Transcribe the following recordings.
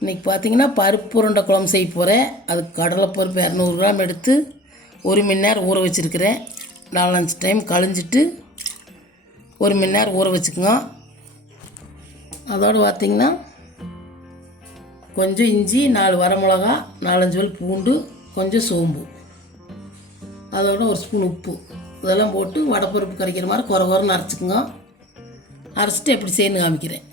இன்றைக்கி பார்த்திங்கன்னா பருப்பு உருண்டை குழம்பு செய்ய போகிறேன். அதுக்கு கடலைப்பருப்பு 200 கிராம் எடுத்து 1 மணி நேரம் ஊற வச்சுருக்கிறேன். 4-5 டைம் கழிஞ்சிட்டு 1 மணி நேரம் ஊற வச்சுக்கோங்க. அதோடு பார்த்திங்கன்னா கொஞ்சம் இஞ்சி, 4 வரமிளகா, 4-5 பல் பூண்டு, கொஞ்சம் சோம்பு, அதோட 1 ஸ்பூன் உப்பு, இதெல்லாம் போட்டு வடைப்பருப்பு கரைக்கிற மாதிரி குறைன்னு அரைச்சிக்கோங்க. அரைச்சிட்டு எப்படி செய்யணும்னு காமிக்கிறேன்.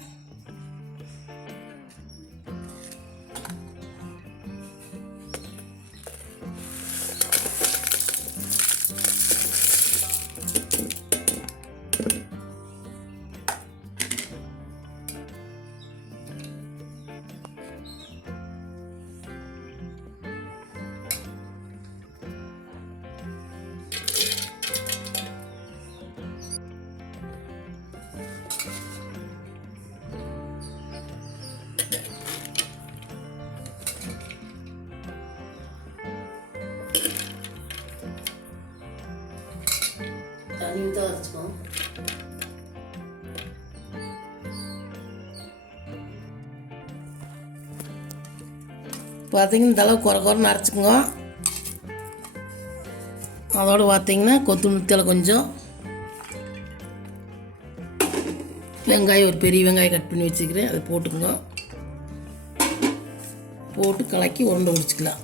தண்ணி ஊற்றி அரைச்சிக்கோங்க. பார்த்தீங்கன்னா இந்த அளவு குறைன்னு அரைச்சிக்கோங்க. அதோடு பார்த்தீங்கன்னா கொத்தமல்லி கொஞ்சம், வெங்காயம் ஒரு பெரிய வெங்காயம் கட் பண்ணி வச்சுக்கிறேன், அதை போட்டுக்கோங்க. போட்டு கலக்கி உருண்டை பிடிச்சிக்கலாம்.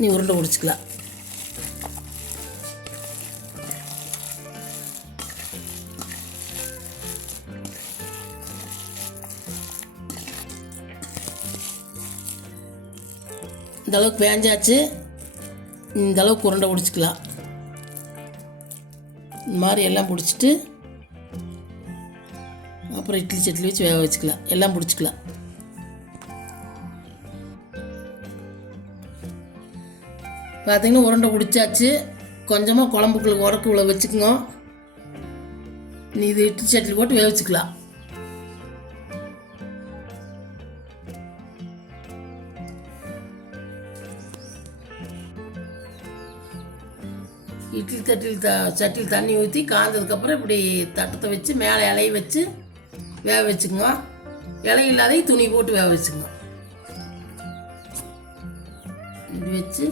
நீ உருண்டை பிடிச்சிக்கலாம். இந்த அளவுக்கு வேஞ்சாச்சு. இந்த அளவுக்கு உருண்டை பிடிச்சிக்கலாம். இந்த மாதிரி எல்லாம் பிடிச்சிட்டு அப்புறம் இட்லி சட்னி வச்சு வேக வச்சுக்கலாம். எல்லாம் பிடிச்சிக்கலாம். பார்த்தீங்கன்னா உருண்டை பிடிச்சாச்சு. கொஞ்சமாக குழம்புக்குள்ள உடக்குள்ள வச்சுக்கோங்க. நீ இது இட்லி சட்னி போட்டு வேக வச்சுக்கலாம். இட்லி சட்டியில் தண்ணி ஊற்றி காய்ஞ்சதுக்கப்புறம் இப்படி தட்டத்தை வச்சு மேலே இலையை வச்சு வேக வச்சுக்கோங்க. இலை இல்லாத துணி போட்டு வேக வச்சுக்கோங்க. இப்படி வச்சு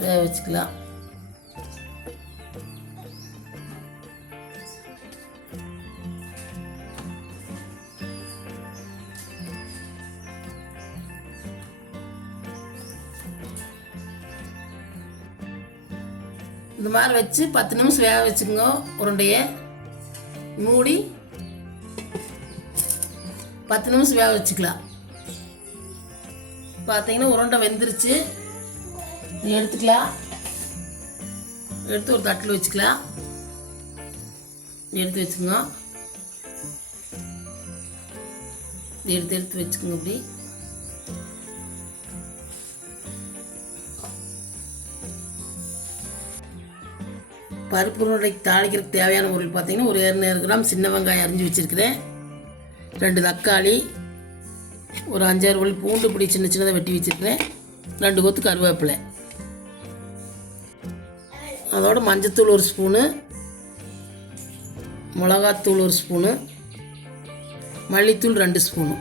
வேக வச்சுக்கலாம். இந்த மாதிரி வச்சு 10 நிமிஷம் வேக வச்சுக்கோங்க. உருண்டையை மூடி 10 நிமிஷம் வேக வச்சுக்கலாம். பார்த்தீங்கன்னா உருண்டை வெந்துருச்சு. எடுத்துக்கலாம். எடுத்து ஒரு தட்டில் வச்சுக்கலாம். எடுத்து வச்சுக்கோங்க. எடுத்து வச்சுக்கோங்க. இப்படி பருப்பு உருண்டைக்கு தாளிக்கிறதுக்கு தேவையான பொருள் பார்த்தீங்கன்னா ஒரு 200 கிராம் சின்ன வெங்காயம் அரிஞ்சு வச்சுருக்கிறேன், 2 தக்காளி, ஒரு 5-6 பல் பூண்டு இப்படி சின்ன சின்னதாக வெட்டி வச்சுருக்கிறேன், 2 கொத்து கருவேப்பிலை, அதோட மஞ்சத்தூள் 1 ஸ்பூனு, மிளகாத்தூள் 1 ஸ்பூனு, மல்லித்தூள் 2 ஸ்பூனு,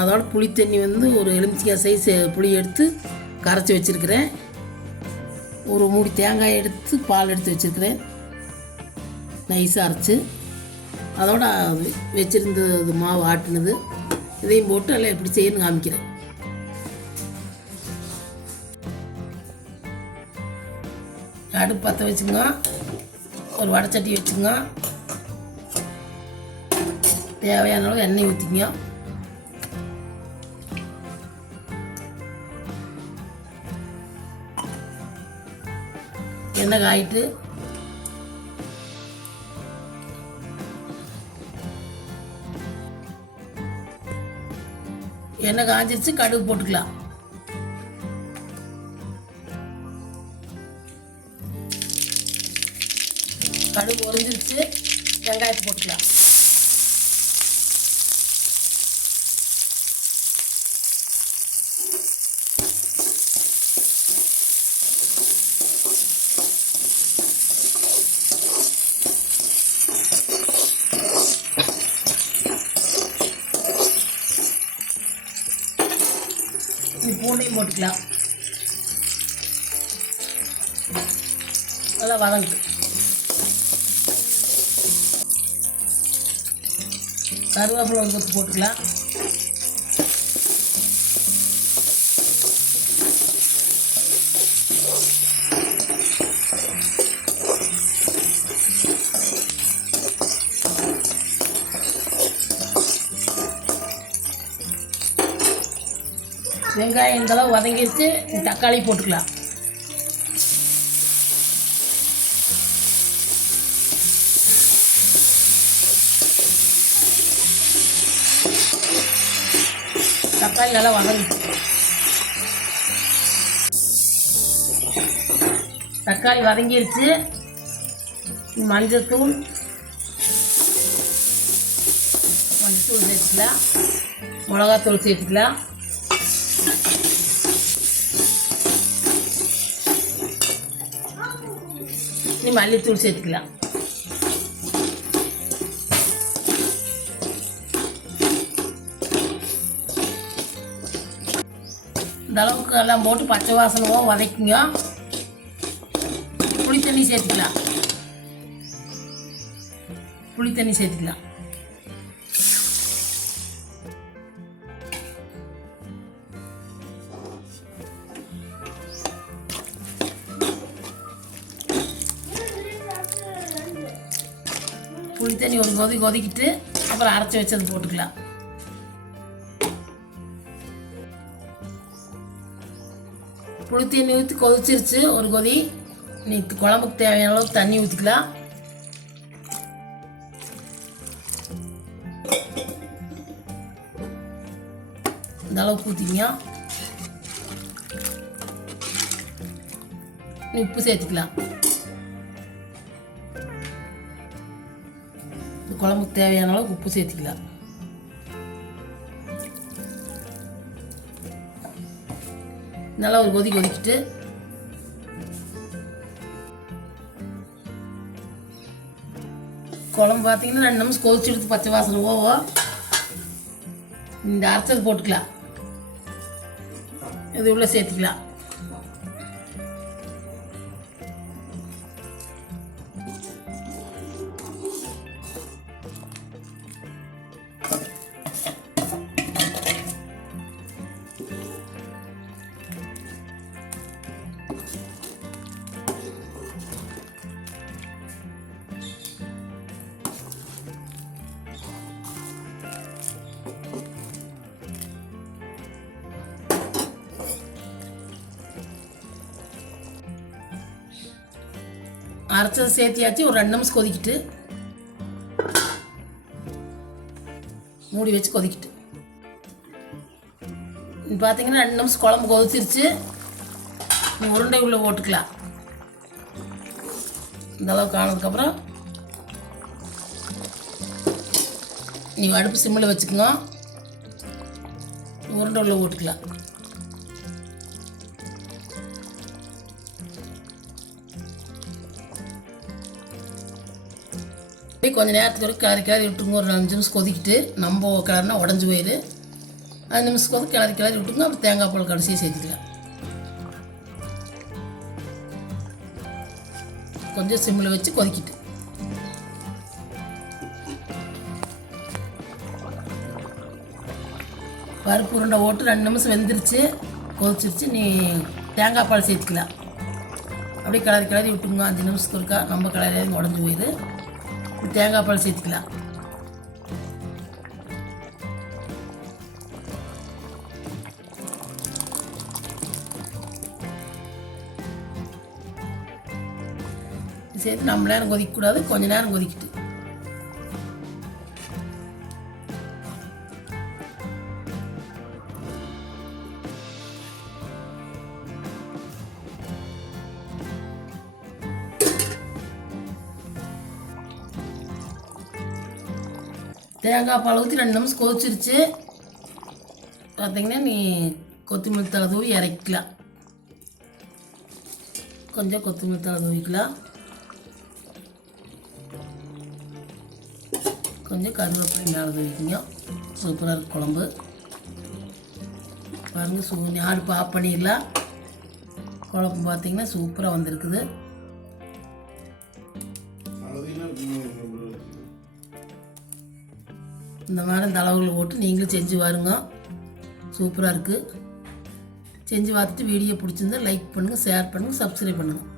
அதோட புளி தண்ணி ஒரு எலுமிச்சக்காய் சைஸ் புளி எடுத்து கரைச்சி வச்சுருக்கிறேன், ஒரு மூடி தேங்காய் எடுத்து பால் எடுத்து வச்சுருக்கிறேன் நைஸாக அரைச்சி, அதோட வச்சுருந்தது மாவு ஆட்டினது இதையும் போட்டு எல்லாம் எப்படி செய்யணும்னு காமிக்கிறேன். அடுப்பு பற்ற வச்சுங்க. ஒரு வடைச்சட்டி வச்சுங்க. தேவையான அளவு எண்ணெய் ஊற்றிங்க. எண்ணெய் காயிட்டு எண்ணெய் காய்ஞ்சிருச்சு. கடுகு போட்டுக்கலாம். கடுகு உறிஞ்சிருச்சு. வெங்காயத்தை போட்டுக்கலாம். பூண்டையும் போட்டுக்கலாம். நல்லா வதங்கு. கருவேப்பிலை ஒரு கொத்து போட்டுக்கலாம். வெங்காயம் இந்தளவு வதங்கிடுச்சு. தக்காளி போட்டுக்கலாம். தக்காளி நல்லா வதங்கிடுச்சு. தக்காளி வதங்கிடுச்சு. மஞ்சத்தூள் சேர்த்துக்கலாம். மிளகாத்தூள் சேர்த்துக்கலாம். மல்லித்தூள் சேர்த்துக்கலாம். இந்த அளவுக்கு எல்லாம் போட்டு பச்சை வாசனமாக வதக்கிங்க. புளி தண்ணி சேர்த்துக்கலாம். புளி தண்ணி சேர்த்துக்கலாம். புளி தண்ணி ஒரு கொதிக்கிட்டு அப்புறம் அரைச்சி வச்சது போட்டுக்கலாம். புளி தண்ணி ஊற்றி கொதிச்சிருச்சு. ஒரு கொதி. நீ குழம்புக்கு தேவையான அளவுக்கு தண்ணி ஊற்றிக்கலாம். இந்த அளவுக்கு ஊற்றிங்க. உப்பு சேர்த்துக்கலாம். குழம்புக்கு தேவையான அளவுக்கு உப்பு சேர்த்துக்கலாம். நல்லா ஒரு கொதிக்கிட்டு குழம்பு பார்த்தீங்கன்னா 2 நிமிஷம் கொதிச்சு எடுத்து பச்சை வாசனை போவோம். இந்த அரைச்சது போட்டுக்கலாம். இது உள்ள சேர்த்துக்கலாம். அரைச்சதை சேர்த்தியாச்சு. ஒரு 2 நிமிஷம் கொதிக்கிட்டு மூடி வச்சு கொதிக்கிட்டு பார்த்தீங்கன்னா 2 நிமிஷம் குழம்பு கொதிச்சிருச்சு. உருண்டை உள்ள போட்டுக்கலாம். இந்த அளவுக்கு ஆனதுக்கப்புறம் நீங்கள் அடுப்பு சிம்மில் வச்சுக்கோங்க. உருண்டை உள்ள போட்டுக்கலாம். கொஞ்சம் நேரத்துக்கு வரைக்கும் கிளறி விட்டுங்க. ஒரு 5 நிமிஷம் கொதிக்கிட்டு நம்ம கிளறினா உடஞ்சி போயிடு. 5 நிமிஷத்துக்கு வந்து கிளறி விட்டுங்க. அப்புறம் தேங்காய் பால் கடைசியாக சேர்த்துக்கலாம். கொஞ்சம் சிம்மில் வச்சு கொதிக்கிட்டு பருப்பு உருண்டை போட்டு 2 நிமிஷம் வெந்துருச்சு. கொதிச்சிருச்சு. நீ தேங்காய் பால் சேர்த்துக்கலாம். அப்படியே கிளறி விட்டுங்க. 5 நிமிஷத்துக்கு இருக்கா நம்ம கிளறி உடஞ்சி போயிடு. தேங்காய் பால் சேர்த்துக்கலாம். சேர்த்து நம்ம நேரம் கொதிக்கக்கூடாது. கொஞ்சம் நேரம் கொதிக்கிட்டு தேங்காய் பால் ஊற்றி 2 நிமிஷம் கொதிச்சிருச்சு. பார்த்தீங்கன்னா நீ கொத்தமல்லி தழை தூவி இறக்கிக்கலாம். கொஞ்சம் கொத்தமல்லி தழை தூவிக்கலாம். கொஞ்சம் கருவேப்பிலை மேலே தூவிக்கிங்க. சூப்பராக இருக்கும் குழம்பு. பாருங்கள் அடுப்பு ஆஃப் பண்ணிடலாம். குழம்பு பார்த்திங்கன்னா சூப்பராக வந்திருக்குது. இந்த மாதிரி தளவுகளை போட்டு நீங்களும் செஞ்சு பாருங்க. சூப்பராக இருக்குது. செஞ்சு பார்த்துட்டு வீடியோ பிடிச்சிருந்தா லைக் பண்ணுங்கள், ஷேர் பண்ணுங்கள், சப்ஸ்கிரைப் பண்ணுங்கள்.